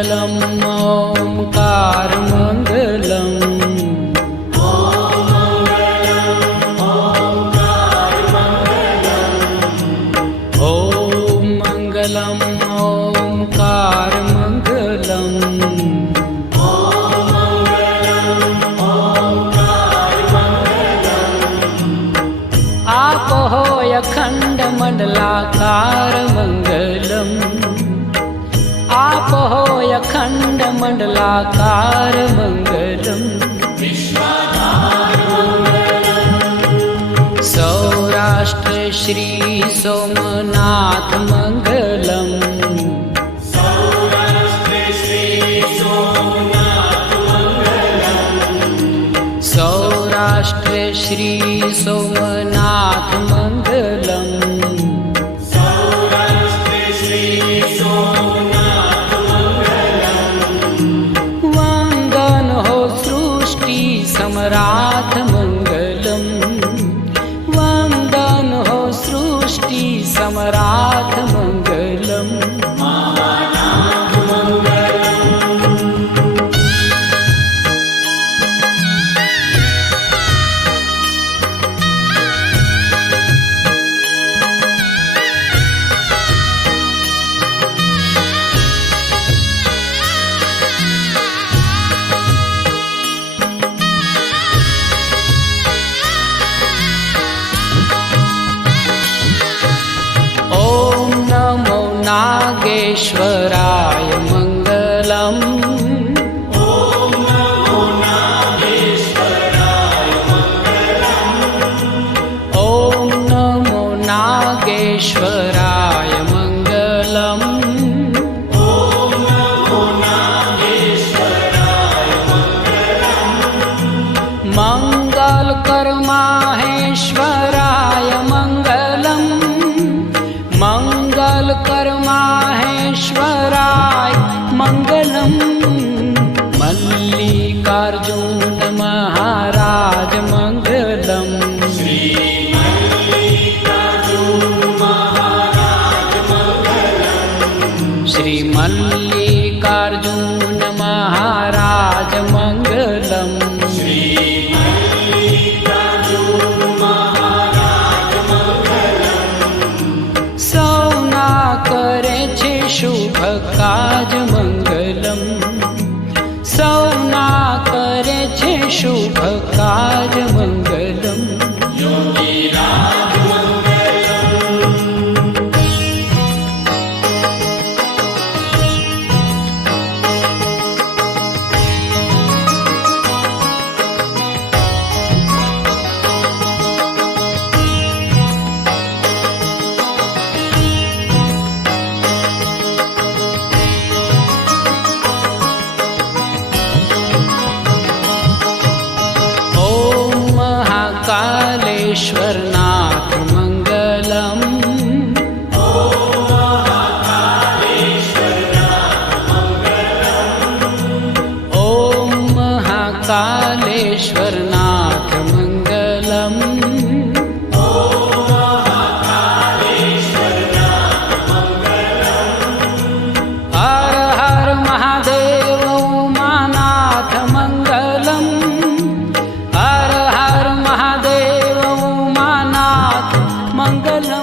मङ्गलम् ओङ्कारमङ्गलम् मङ्गलम् ओङ्कारमङ्गलम् आपो अखण्डमण्डलाकारमङ्गलम् आपो अखण्डमण्डलाकारमङ्गलम् सौराष्ट्र श्री सोमनाथ मङ्गलम् सौराष्ट्र श्री सोमनाथ मङ्गलम् वन्दन हो सृष्टि सम्राट मङ्गलम् वन्दन हो सृष्टि सम्राट मङ्गलम् नागेश्वराय मङ्गलम् ॐ नमो नागेश्वराय मङ्गलम् ॐ नमो नागेश्वराय मङ्गलम् ॐ नमो नागेश्वराय मङ्गलम् मङ्गलकर माहेश्वराय मङ्गलम् मङ्गलकर माहेश्वराय मङ्गलम् मल्लिकार्जुन महाराज मङ्गलम् श्री मल्लिकार्जुन महाराज मङ्गलम् श्री मल्लिकार्जुन महाराज मङ्गलम् श्री मल्लिकार्जुन महाराज मङ्गलम् सौना करे छे शुभ काज मंगलम सौना करे छे शुभ काज मंगलम योगी राज कालेश्वरनाथ मङ्गलम् ॐ महाकालेश्वरनाथ मङ्गलम् हर हर महादेव उमानाथ मङ्गलम् हर हर महादेव उमानाथ मङ्गलम्